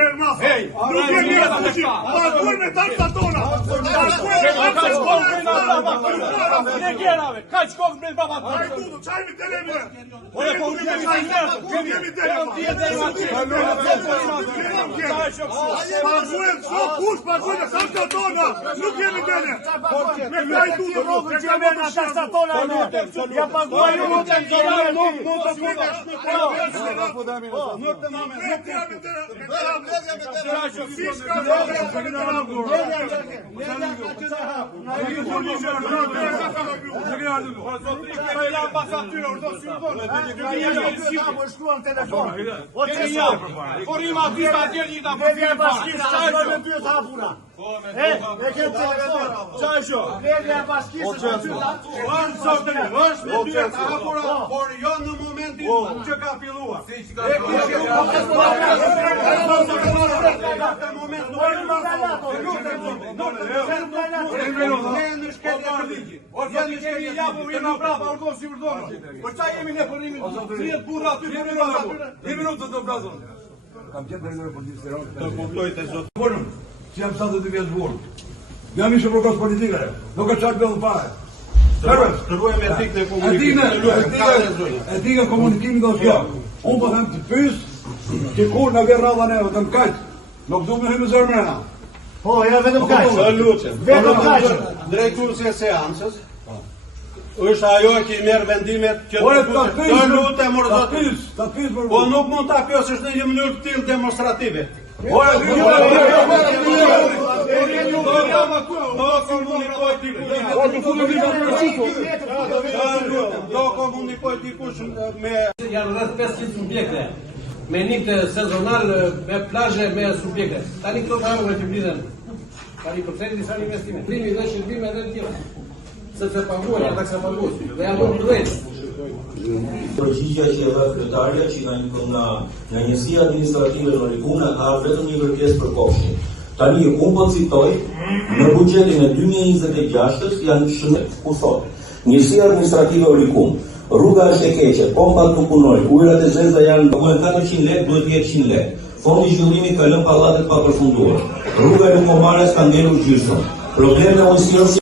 Nuk jemi atë paguaj me taksa tona. Kaq kokë me baba. Ai tudo, çaj me televizor. Ore po jemi paguaj me taksa tona. Nuk jemi dele. Me ai tudo, nuk jemi me taksa tona. Ja paguaj nuk të por jo në momentin që ka filluar. Kam qenë drejtori i policisë së Tiranës. Të kuptoj të zotë. Që jam 72 vjeç burr. Jam ishte prokuror politikare. Nuk e çaj bëllë fare. Të ruajmë etikën e komunikimit. Etika e komunikimit do të thotë. Unë po them të pyes që kur na vjen rradha neve të mkaq. Nuk do të hyjmë zërë mrena. Po, ja vetëm kaq. Vetëm kaq. Drejtuesi i seancës është ajo që i merr vendimet që të lutem po nuk mund ta pyesësh në një mënyrë të tillë demonstrative. Do komunikoj dikush me janë rreth 500 subjekte me nikte sezonal, me plazhe, me subjekte. Tani këto kanë me fillën. Tani procenti disa investime. Primi dhe shërbime edhe të tjera. Sepse paguajnë taksa pagues. Dhe janë bërë drejt. Përgjigja që e dha kryetarja që nga njësia administrative në Rikuna ka vetëm një kërkesë për kopshtin. Tani unë po citoj në buxhetin e 2026 janë shëndet ku thotë njësia administrative e Rikun, rruga është e keqe, pompat nuk punojnë, ujërat e zeza janë 400 lekë, duhet të jetë 100 lekë. Fondi i zhvillimit ka lënë pallatet pa përfunduar. Rruga e Lukomares ka ngelur gjysmë. Problemi ujësirës